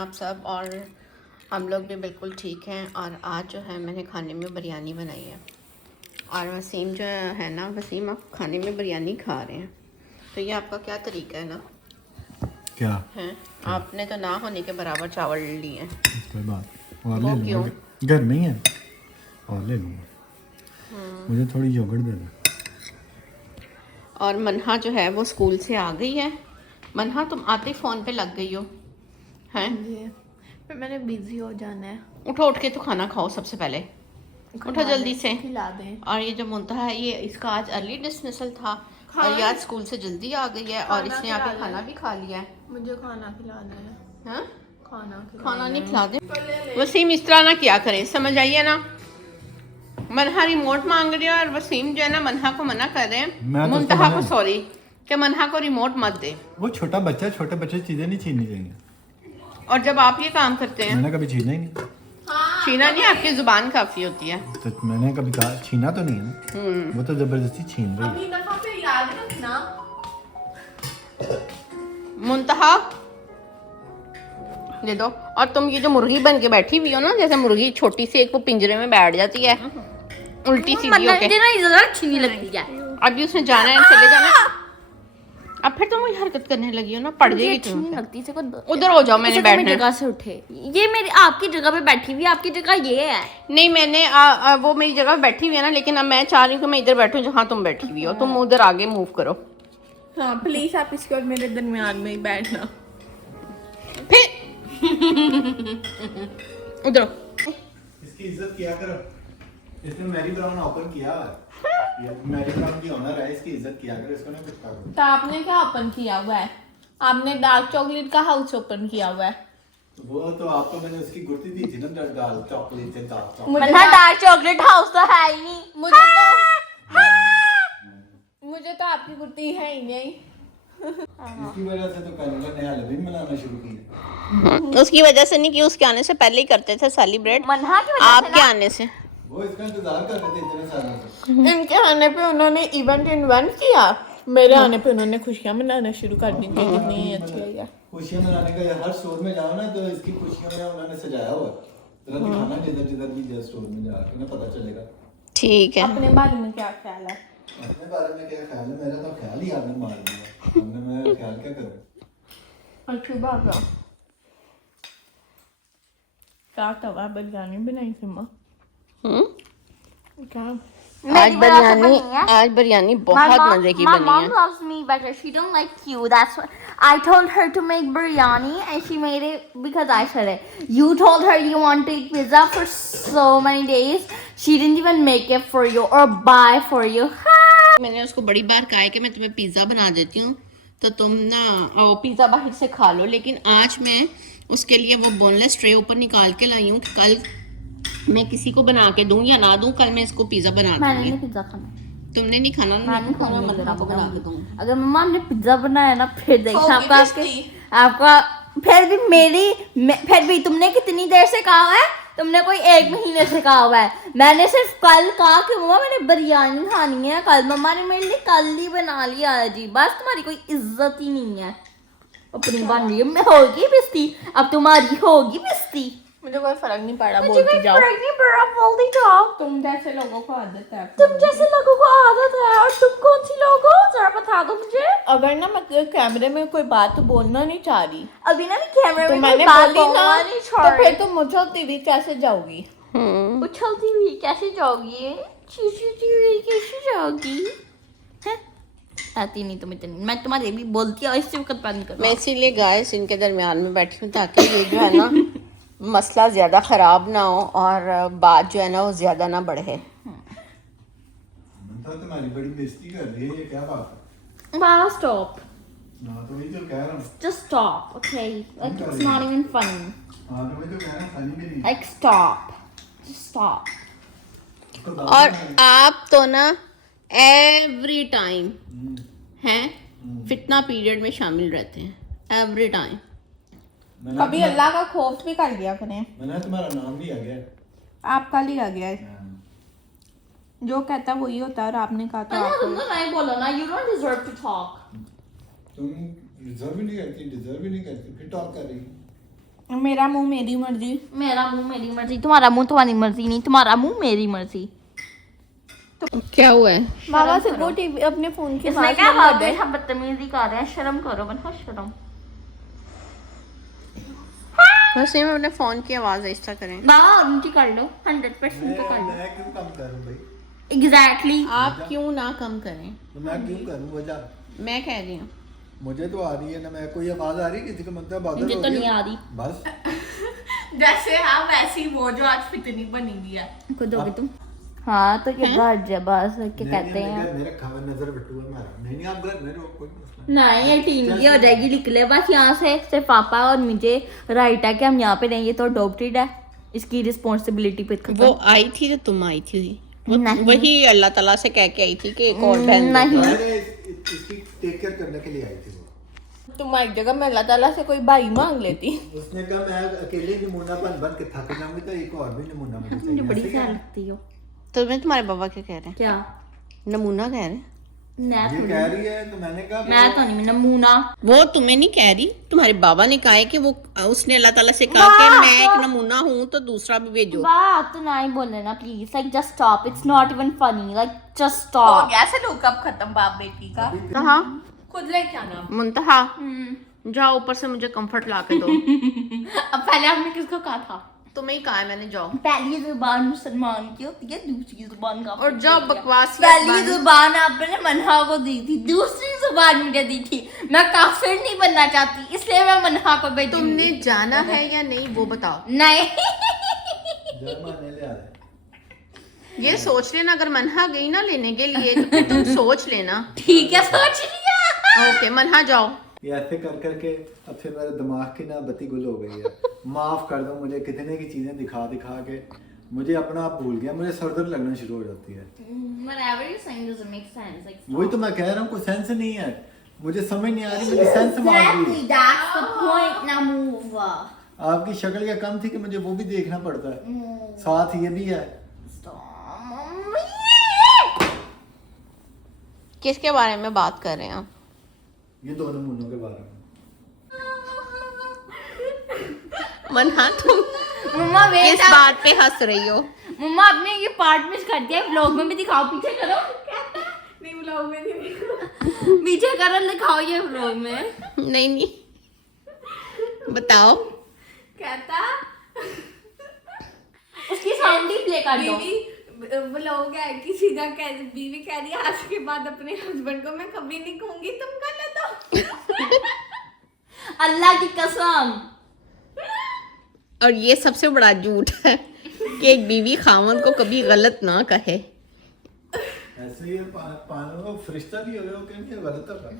आप सब? और हम लोग भी बिल्कुल ठीक हैं। और आज जो है मैंने खाने में बिरयानी बनाई है और वसीम जो है ना, वसीम आप खाने में बिरयानी खा रहे हैं, तो ये आपका क्या तरीका है ना? क्या है आपने तो ना होने के बराबर चावल लिए हैं। कोई बात और वो ले क्यों? लूँगा, घर में ही है और ले लूँगा। मुझे थोड़ी योगर्ट दे दो। और मनहा जो है वो स्कूल से आ गई है। मनहा तुम आते ही फ़ोन पे लग गई हो हैं? फिर मैंने बिजी हो जाना है। उठो, उठ के तो खाना खाओ सबसे पहले, उठो जल्दी से। खिला दें। और ये जो मुंतहा है, ये इसका आज अर्ली डिसमिसल था और ये आज स्कूल से जल्दी आ गई है और इसने आके खाना भी खा लिया है। मुझे खाना खिलाना है। हाँ? खाना नहीं खिला दे वसीम, इस तरह ना क्या करें, समझ आइए ना। मनहा रिमोट मांग रही है और वसीम जो है ना मनहा को मना कर रहे हैं, मुंतहा को सॉरी, कि मनहा को रिमोट मत दे। वो छोटा बच्चा, छोटे बच्चे चीज़ें नहीं छीननी चाहिए। और जब आप ये काम करते हैं, मैंने कभी छीना ही नहीं। छीना नहीं, आपकी जुबान काफी होती है। तो मैंने कभी कहा छीना तो नहीं है ना, वो तो जबरदस्ती छीन रही है। अभी दफा पे याद रखना। मुंतहा दे दो। और तुम ये जो मुर्गी बन के बैठी हुई हो ना, जैसे मुर्गी छोटी सी एक वो पिंजरे में बैठ जाती है उल्टी सीधी होके, अच्छी नहीं लगती है। अभी उसने जाना है, चले जाना है। अब फिर तुम वही हरकत करने लगी हो ना, पड़ जाएगी तुम्हें। लगती से उधर हो जाओ, मैंने बैठना जगह से उठे। ये मेरी आपकी जगह पे बैठी हुई, आपकी जगह ये है। नहीं, मैंने वो मेरी जगह पे बैठी हुई है ना, लेकिन अब मैं चाह रही हूँ कि मैं इधर बैठूं जहाँ तुम बैठी हुई हो। तुम उधर आगे मूव करो। हाँ प्लीज, आप इसके और मेरे दरमियान में ही बैठना। फिर उधर इसकी इज्जत किया करो। इसने मैरी ब्राउन ओपन किया है, ये मैरी ब्राउन की ओनर है, इसकी इज्जत किया करो, इसको ना कुछ करो। तो आपने क्या ओपन किया हुआ है? आपने डार्क चॉकलेट का हाउस ओपन किया हुआ है। वो तो आपको मैंने उसकी गुर्ती दी थी ना, दाल चॉकलेट से दाल चॉकलेट। मुझे डार्क चॉकलेट हाउस तो है ही नहीं। मुझे तो आपकी गुर्ती है ही नहीं। इसकी वजह से तो कल नया लविंग बनाना शुरू किया। उसकी वजह से नहीं कि उसके आने से पहले ही करते थे सेलिब्रेट, मनहा की वजह से आपके आने से। वो इसका इंतजार कर रहे थे इतने सालों से। इनके आने पे उन्होंने इवेंट इन्वेंट किया, मेरे आने पे उन्होंने खुशियां मनाना शुरू कर दी। कितनी अच्छी है। खुशियां मनाने का हर स्टोर में जाओ ना, तो इसकी खुशियों में उन्होंने सजाया हुआ है। जरा दिखाना जिधर जिधर भी जाए स्टोर में जाके ना पता चलेगा। ठीक है। अपने बारे में क्या ख्याल है? अपने बारे में क्या ख्याल है? मेरा तो ख्याल ही आपने मार दिया। हमने मेरा ख्याल क्या करूं? अच्छी बात है। क्या तवा बिरयानी बनाई थी माँ? क्या? आज बिरयानी बहुत मजे की बनी है। Mom loves me better. She don't like you. That's what I told her to make biryani, and she made it because I said it. You told her you want to eat pizza for so many days. She didn't even make it for you or buy for you. मैंने उसको बड़ी बार कहा है कि मैं तुम्हें pizza बना देती हूँ, तो तुम ना पिज्जा बाहर से खा लो। लेकिन आज मैं उसके लिए वो बोनलेस ट्रे ऊपर निकाल के लाई हूँ कि कल मैं किसी को बना के दूं या ना दूं, कल मैं इसको पिज्जा बना मैंने दूंगी। नहीं पिज्जा खाना। तुमने नहीं खाना ना, मैंने खाना खाना मल्हा को बना के दूंगी। अगर मम्मा ने पिज्जा बनाया ना, फिर देखना होगी आपका टेस्टी। आपका फिर भी तुमने कितनी देर से कहा है? तुमने कोई 1 महीने से कहा हुआ है। मैंने सिर्फ कल कहा कि मम्मा मैंने बिरयानी खानी है कल। मम्मा ने मेरे लिए कल ही बना लिया है जी। बस तुम्हारी कोई इज्जत ही नहीं है। अपनी बन रही है, मैं होगी बेइज्जती, अब तुम्हारी होगी बेइज्जती। मुझे कोई फर्क नहीं पड़ा, मुझे बोलती कोई जाओ। फर्क नहीं पड़ रहा, बोलती जाओ। तुम जैसे लोगों को आदत है। तुम जैसे लोगों को आदत है। और तुम कौन सी लोग हो, जरा बता दो मुझे। अगर ना मैं कैमरे में कोई बात बोलना नहीं चाह रही, अभी ना मैं कैमरे तो में मैंने कोई बात बोली ना, बोलना नहीं तो चाह फिर रही। तुम उछलती हुई कैसे जाओगी? उछलती हुई कैसे जाओगी? चीचती हुई कैसे जाओगी? हैं? आती नहीं तुम इतनी। मैं तुम्हारे भी बोलती हूँ, इसी वक्त बंद करो। मैं इसीलिए गाइस इनके दरमियान में बैठी हूँ ताकि ये जो है ना मसला ज्यादा खराब ना हो और बात जो है ना वो ज्यादा ना बढ़े। तो तुम्हारी बड़ी बेइज्जती कर रही है, ये क्या बात है? मामा स्टॉप, ना तो वही तो कह रहा हूँ। just stop, okay? Like it's not even funny. हाँ तो वही तो कह रहा हूँ, फनी भी नहीं। Like stop, just stop. उसको दाल और बनाई। आप तो ना एवरी टाइम हैं फितना पीरियड में शामिल रहते हैं, एवरी टाइम। कभी अल्लाह का खौफ भी कर लिया करें। मैंने तुम्हारा नाम लिया गया। आपका लिया गया है, जो कहता वही होता है। और आपने कहा था तुम आपको तो नहीं बोलो ना, you don't deserve to talk. तुम डिजर्व भी नहीं करती, डिजर्व भी नहीं करती, फिर टॉक कर रही है। मेरा मुंह मेरी मर्जी। मेरा मुंह मेरी मर्जी, तुम्हारा मुंह तुम्हारी मर्जी नहीं, तुम्हारा मुंह मेरी मर्जी। क्या हुआ है? बाबा से वो टीवी अपने फोन की इसमें आवाज क्या बंद कर बात दे। है? हम बदतमीजी कर रहे हैं, शर्म करो, बना शर्म। वैसे में अपने फोन की आवाज ऐसा करें। बाबा उनकी कर लो, 100% तो कर लो। मैं क्यों कम करूं भाई? एग्जैक्टली। आप क्यों ना कम करें? तो मैं क्यों करूं वजह? मैं कह रही हूँ मुझे तो आ रही है ना, मैं कोई आवाज आ रही है किसी का मतलब बादल मुझे हो तो गया? नहीं आ रही। बस जैसे हाँ वैसी वो जो आज फितनी बनी हुई है। को दोगे तुम? हाँ तो क्या घर जबास क्या नहीं, कहते नहीं, हैं? मेरा खावा नजर बटुआ मारा नहीं आप घर में रहो, कोई मसला नहीं ये टीम की हो जाएगी, निकले बस यहाँ से। सिर्फ पापा और मुझे राइट है कि हम यहाँ पे रहेंगे, तो अडॉप्टेड है, इसकी रिस्पॉन्सिबिलिटी पे खत्म। वो आई थी तो तुम आई थी नहीं। वही अल्लाह ताला से कह के आई थी कि एक और बहन दे नहीं। दो। मैंने इसकी टेक केयर करने के लिए आई थी वो। तुम्हारी जगह मैं अल्लाह ताला से कोई भाई मांग लेती। उसने कहा मैं अकेले नमूना बन के थक जाऊंगी तो एक और भी नमूना मुझे मुझे चाहिए। बड़ी ऐसे ख्याल क्या? लगती हो। तो मैं तुम्हारे बाबा क्या कह रहे हैं? क्या? नमूना कह रहे हैं। मैं ये थोड़ी, कह रही है तो मैंने कहा मैं तो नहीं नमूना। वो तुम्हें नहीं कह रही, तुम्हारे बाबा ने कहा है कि वो उसने अल्लाह ताला से कहा कि मैं एक नमूना हूँ तो दूसरा भी भेजो। बात तो ना ही बोलने ना please, like just stop, it's not even funny, like just हो स्टॉप। गया से लुकअप खत्म बाप बेटी का। कहा खुद लेके आना। मुंतहा जाओ ऊपर से मुझे कंफर्ट ला के दो। अब पहले आपने किसको कहा था? तुम्हें ही कहा है मैंने, जाओ। पहली जुबान मुसलमान की होती है, दूसरी जुबान का और जाओ बकवास पहली जुबान आपने मनहा को दी थी, दूसरी जुबान मुझे दी थी। मैं काफिर नहीं बनना चाहती, इसलिए मैं मनहा को भेजी। तुमने जाना है या नहीं वो बताओ। नहीं। जर्मन ले आ रहे। ये सोच लेना, अगर मनहा गई ना लेने के लिए तो फिर तुम सोच लेना। ठीक है, सोच लिया। ओके मनहा जाओ। ये ऐसे कर करके अब फिर मेरे दिमाग की ना बत्ती गुल हो गई है। माफ कर दो मुझे, कितने की चीजें दिखा दिखा के मुझे अपना आप भूल गया, मुझे सर दर्द लगना शुरू हो जाती है। Whatever you're saying doesn't make sense. Like, वही तो मैं कह रहा हूँ, कोई सेंस नहीं है, मुझे समझ नहीं आ रही, मुझे सेंस मार exactly, रही। that's the point. Now move. आपकी शक्ल क्या कम थी कि मुझे वो भी देखना पड़ता है, साथ ये भी है। Stop, mommy. किसके बारे में बात कर रहे हैं आप? ये दो नमूनों के बारे में। मनहा तुम मम्मा वेट, किस बात पे हंस रही हो? मम्मा आपने ये पार्ट मिस कर दिया, व्लॉग में भी दिखाओ, पीछे करो। नहीं ब्लॉग में नहीं। पीछे करो, दिखाओ ये व्लॉग में। नहीं नहीं बताओ। कहता उसकी साउंड ही प्ले कर दो। बीवी ब्लॉग है किसी का, बीवी कह रही है आज के बाद अपने हस्बैंड को मैं कभी नहीं कहूंगी तुम गलत हो। अल्लाह की कसम। और ये सबसे बड़ा झूठ है कि एक बीवी खामन को कभी गलत ना कहे। ऐसे ये पानो फरिश्ता भी हो गया, क्योंकि ये गलत होगा।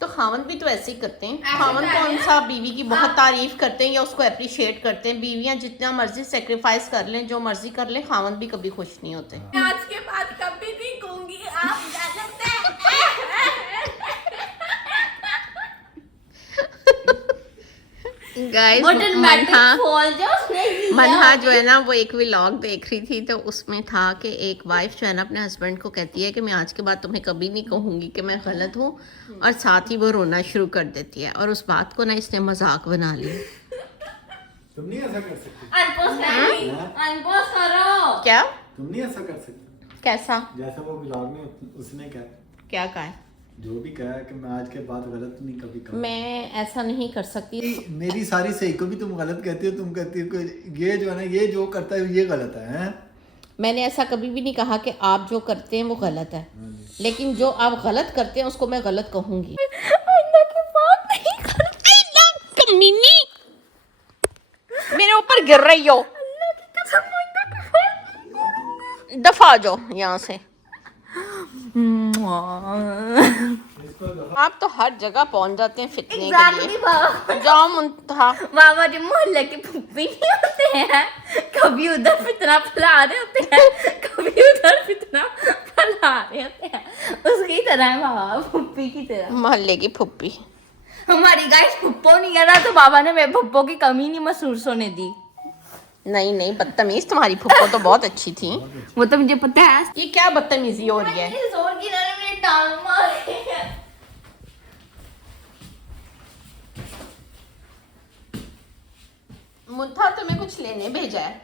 तो खामन भी तो ऐसे ही करते हैं। खामन कौन सा बीवी की बहुत तारीफ करते हैं या उसको अप्रिशिएट करते हैं। बीवियां जितना मर्जी सेक्रीफाइस कर लें, जो मर्जी कर लें, खामन भी कभी खुश नहीं होते। मैं आज के बाद कभी नहीं कहूंगी आप गलत है। गाइस ऑटोमेटिक खोल जो उसने लिया। मनहा जो है ना वो एक व्लॉग देख रही थी, तो उसमें था कि एक वाइफ जो है ना अपने हस्बैंड को कहती है कि मैं आज के बाद तुम्हें कभी नहीं कहूंगी कि मैं गलत हूँ, और साथ ही वो रोना शुरू कर देती है। और उस बात को ना इसने मजाक बना लिया। तुम नहीं ऐसा कर सकते, अनपोस्ट नहीं, अनपोस्ट करो। क्या? तुम नहीं ऐसा कर सकते कैसा? जैसा वो ब्लॉग में उसने कहा, क्या कहा है? जो भी कहा कि मैं आज के बाद गलत नहीं कभी कहूँगा। मैं ऐसा नहीं कर सकती। मेरी सारी सही को भी तुम गलत कहती हो, तुम कहती हो कि ये जो है ना, ये जो करता है ये गलत है, हैं? मैंने ऐसा कभी भी नहीं कहा कि आप जो करते हैं वो गलत है, लेकिन जो आप गलत करते हैं उसको मैं गलत कहूंगी। कमीनी मेरे ऊपर गिर रही हो, दफा जाओ यहाँ से। आप तो हर जगह पहुंच जाते हैं फितने के लिए। जाओ मुंतहा। बाबा जी मोहल्ले के फुप्पी नहीं होते हैं, कभी उधर फितना फैला रहे होते हैं, कभी उधर फितना फैला रहे होते हैं, उसकी तरह है बाबा, फुप्पी की तरह। मोहल्ले की फुप्पी। हमारी गाइस फुप्पो नहीं है ना, तो बाबा ने मेरे फुप्पो की कमी नहीं महसूस होने दी। नहीं नहीं बदतमीज, तुम्हारी फुप्पो तो बहुत अच्छी थी। वो तो मुझे पता है। ये क्या बदतमीजी हो रही है? जोर की तरह मेरी टांग मारी है। मुंतहा तुम्हें कुछ लेने भेजा है।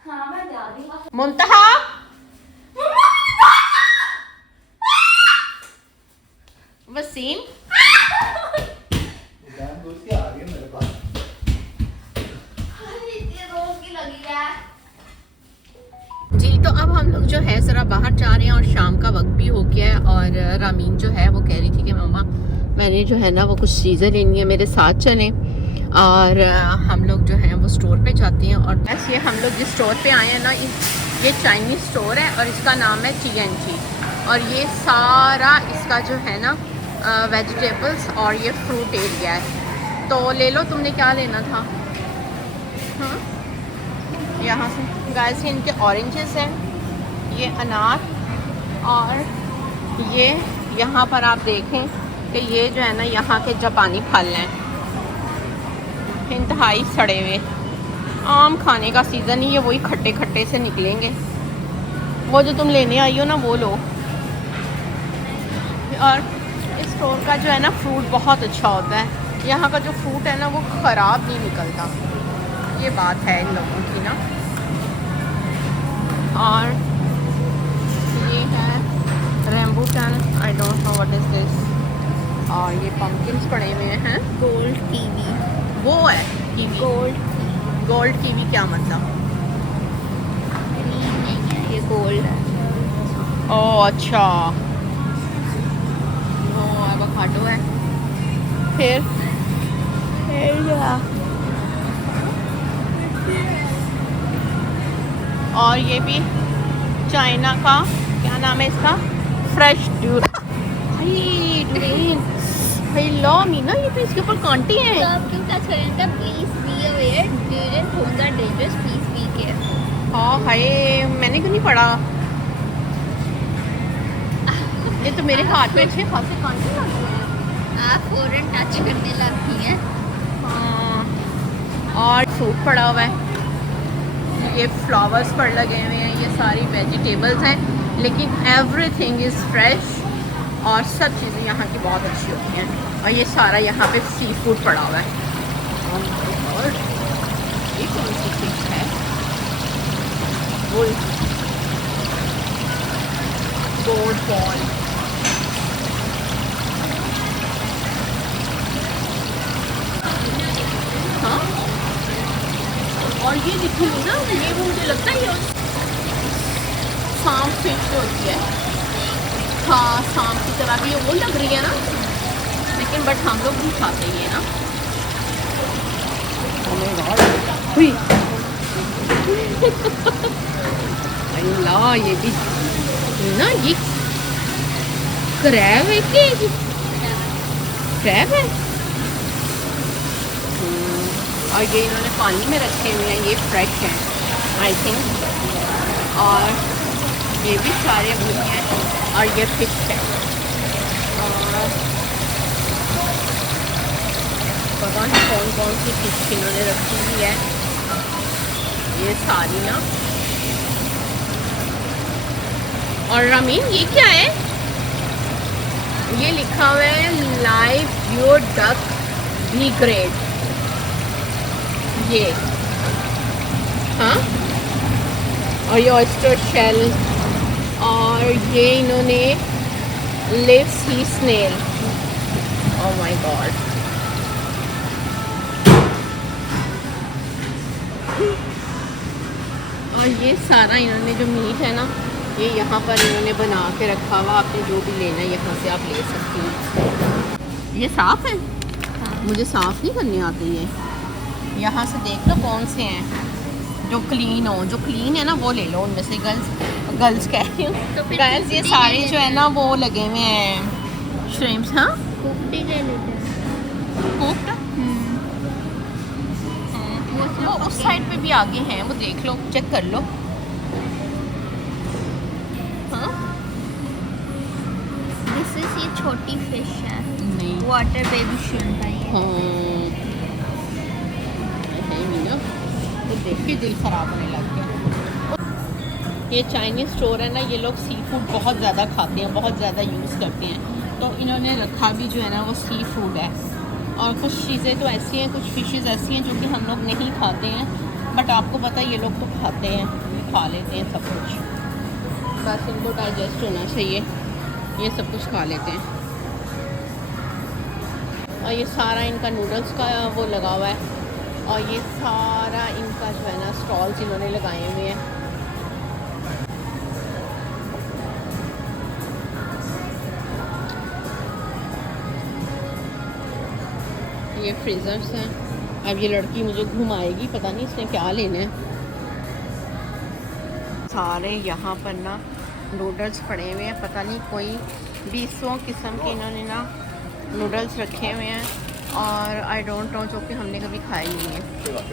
हाँ मैं जा रही हूँ। मुंतहा वसीम जानबूझ के आ गए मेरे पास। जी तो अब हम लोग जो है ज़रा बाहर जा रहे हैं और शाम का वक्त भी हो गया है और रामीन जो है वो कह रही थी कि मम्मा मैंने जो है ना वो कुछ चीज़ें लेनी है, मेरे साथ चलें। और हम लोग जो है वो स्टोर पे जाते हैं और बस ये हम लोग जिस स्टोर पे आए हैं ना ये चाइनीज़ स्टोर है और इसका नाम है TNT और ये सारा इसका जो है ना वेजिटेबल्स और ये फ्रूट एरिया है। तो ले लो, तुमने क्या लेना था? हाँ यहाँ से गाइस इनके ऑरेंजेस हैं, ये अनार और ये यहाँ पर आप देखें कि ये जो है ना यहाँ के जापानी फल हैं, इंतहाई सड़े हुए। आम खाने का सीज़न ही है, वही खट्टे खट्टे से निकलेंगे। वो जो तुम लेने आई हो ना वो लो। और इस स्टोर का जो है ना फ्रूट बहुत अच्छा होता है, यहाँ का जो फ्रूट है ना वो ख़राब नहीं निकलता, ये बात है इन लोगों की ना। और ये है rambutan, I don't know what is this. और ये पम्पकिन्स पड़े हुए हैं। गोल्ड कीवी, वो है कीवी। गोल्ड कीवी क्या मतलब? नहीं है ये गोल्ड है। ओह अच्छा, वो एवोकाडो है। फिर और ये भी चाइना का, क्या नाम है इसका, फ्रेश भाई लो मीना, ये तो इसके ऊपर कांटे हैं। तो आप क्यों टच करें? तब please be aware, during homes are dangerous, please be careful. हाँ हाय, मैंने क्यों नहीं पढ़ा? ये तो मेरे हाथ में अच्छे खासे कांटे लग गए हैं। आप फौरन टच करने लगती हैं। हाँ, और फ्रूट पड़ा हुआ है, ये फ्लावर्स पर लगे हुए हैं, ये सारी वेजिटेबल्स हैं, लेकिन एवरीथिंग इज़ फ्रेश और सब चीज़ें यहाँ की बहुत अच्छी होती हैं। और ये सारा यहाँ पे सी फूड पड़ा हुआ है। और ये कौन सी फिश है? Gold ball. हाँ, और ये दिखी ना, ये वो मुझे लगता है ये सांप फिश होती है। हाँ सांप की तरह भी वो लग रही है ना, लेकिन बट हम लोग भी खाते ही है ना। हुई अल्लाह, ये भी ना, ये क्रैब है कि क्रैब है। और ये इन्होंने पानी में रखे हुए हैं, ये फ्रेश हैं आई थिंक। और ये भी सारे वही हैं और ये फिश है। और पता नहीं कौन कौन सी फिश इन्होंने रखी हुई है, ये सारी ना। और रामीन ये क्या है? ये लिखा हुआ है live your duck be great. ये हाँ, और ये ऑयस्टर शेल, और ये इन्होंने live sea snail. Oh my god, और ये सारा इन्होंने जो मीट है ना, ये यहाँ पर इन्होंने बना के रखा हुआ। आपने जो भी लेना है यहाँ से आप ले सकती हैं। ये साफ़ है? मुझे साफ़ नहीं करने आते ये। यहाँ से देख लो कौन से हैं जो क्लीन हो। जो क्लीन है ना वो ले लो, उनमें से गर्ल्स कह रही हूँ। तो फिर गर्ल्स ये सारे जो है ना वो लगे हुए हैं श्रिम्प्स। हाँ कुकड ले लेते हैं। कुकड, वो उस साइड पे भी आगे हैं, वो देख लो, चेक कर लो। हाँ दिस इज, ये छोटी फिश है, नहीं वाटर बेबी श्रिम्प है ये। तो देख के दिल ख़राब होने लग गया। ये चाइनीज़ स्टोर है ना, ये लोग सी फूड बहुत ज़्यादा खाते हैं, बहुत ज़्यादा यूज़ करते हैं, तो इन्होंने रखा भी जो है ना वो सी फूड है। और कुछ चीज़ें तो ऐसी हैं, कुछ फिशेस ऐसी हैं जो कि हम लोग नहीं खाते हैं, बट आपको पता है ये लोग तो खाते हैं, खा लेते हैं सब कुछ, बस इनको डाइजेस्ट होना चाहिए, ये सब कुछ खा लेते हैं। और ये सारा इनका नूडल्स का वो लगा हुआ है, और ये सारा इनका जो है ना स्टॉल्स इन्होंने लगाए हुए हैं। ये फ्रीज़र्स हैं। अब ये लड़की मुझे घुमाएगी, पता नहीं इसने क्या लेना है। सारे यहाँ पर ना नूडल्स पड़े हुए हैं, पता नहीं कोई 20 किस्म के इन्होंने ना नूडल्स रखे हुए हैं, और आई डोंट नो, जो कि हमने कभी खाए नहीं है।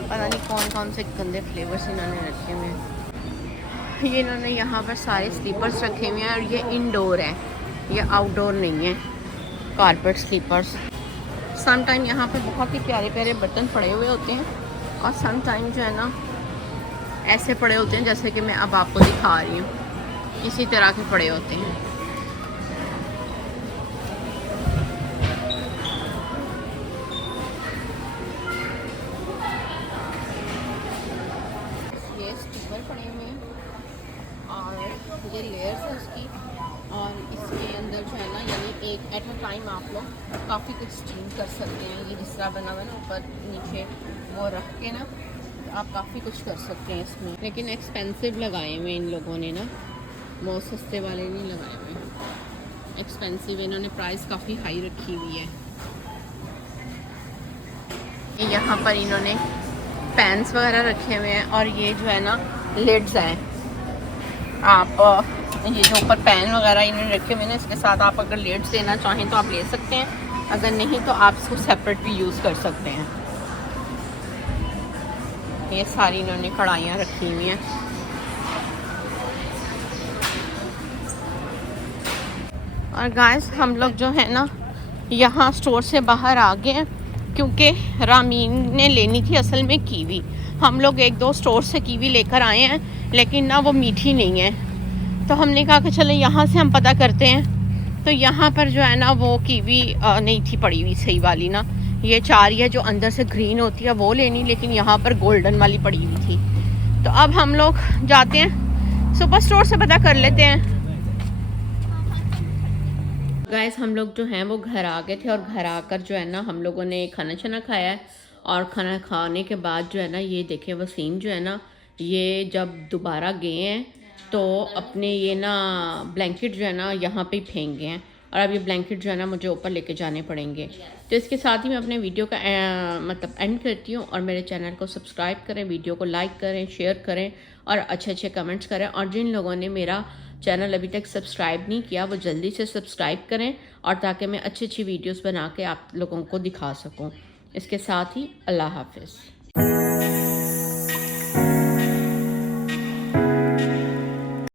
पता नहीं कौन कौन से गंदे फ्लेवर्स इन्होंने रखे हुए हैं। ये इन्होंने यहाँ पर सारे स्लीपर्स रखे हुए हैं, और ये इंडोर है, ये आउटडोर नहीं है, कारपेट स्लीपर्स। सम टाइम यहाँ पे बहुत ही प्यारे प्यारे बर्तन पड़े हुए होते हैं, और सम टाइम जो है ना ऐसे पड़े होते हैं जैसे कि मैं अब आपको दिखा रही हूँ, इसी तरह के पड़े होते हैं। ये स्टीकर पड़े हुए हैं, और ये लेयर्स है उसकी, और इसके अंदर जो है ना, यानी एक एट अ टाइम आप लोग काफ़ी कुछ स्टीम कर सकते हैं। ये जिस तरह बना हुआ है ना, ऊपर नीचे वो रख के ना, तो आप काफ़ी कुछ कर सकते हैं इसमें। लेकिन एक्सपेंसिव लगाए हुए इन लोगों ने ना, बहुत सस्ते वाले नहीं लगाए हुए, एक्सपेंसिव। इन्होंने प्राइस काफ़ी हाई रखी हुई है। यहाँ पर इन्होंने पैन्स वगैरह रखे हुए हैं, और ये जो है ना लिड्स हैं। आप ये जो ऊपर पैन वगैरह इन्होंने रखे हुए हैं, इसके साथ आप अगर लिड्स देना चाहें तो आप ले सकते हैं, अगर नहीं तो आप इसको सेपरेट भी यूज़ कर सकते हैं। ये सारी इन्होंने कढ़ाइयाँ रखी हुई हैं। और गाइस हम लोग जो है ना यहाँ स्टोर से बाहर आ गए हैं, क्योंकि रामीन ने लेनी थी असल में कीवी। हम लोग 1-2 स्टोर से कीवी लेकर आए हैं, लेकिन ना वो मीठी नहीं है, तो हमने कहा कि चलो यहाँ से हम पता करते हैं। तो यहाँ पर जो है ना वो कीवी नहीं थी पड़ी हुई सही वाली ना, ये चारी है जो अंदर से ग्रीन होती है वो लेनी, लेकिन यहाँ पर गोल्डन वाली पड़ी हुई थी। तो अब हम लोग जाते हैं सुपर स्टोर से पता कर लेते हैं। गाइस हम लोग जो हैं वो घर आ गए थे, और घर आकर जो है ना हम लोगों ने खाना छाना खाया है, और खाना खाने के बाद जो है ना ये देखें वसीम जो है ना, ये जब दोबारा गए हैं तो अपने ये ना ब्लैंकेट जो है ना यहाँ पे ही फेंक गए हैं, और अब ये ब्लैंकेट जो है ना मुझे ऊपर लेके जाने पड़ेंगे। तो इसके साथ ही मैं अपने वीडियो का मतलब एंड करती हूँ, और मेरे चैनल को सब्सक्राइब करें, वीडियो को लाइक करें, शेयर करें, और अच्छे अच्छे कमेंट्स करें। और जिन लोगों ने मेरा चैनल अभी तक सब्सक्राइब नहीं किया वो जल्दी से सब्सक्राइब करें, और ताकि मैं अच्छी अच्छी वीडियोस बना के आप लोगों को दिखा सकूं। इसके साथ ही अल्लाह हाफिज़।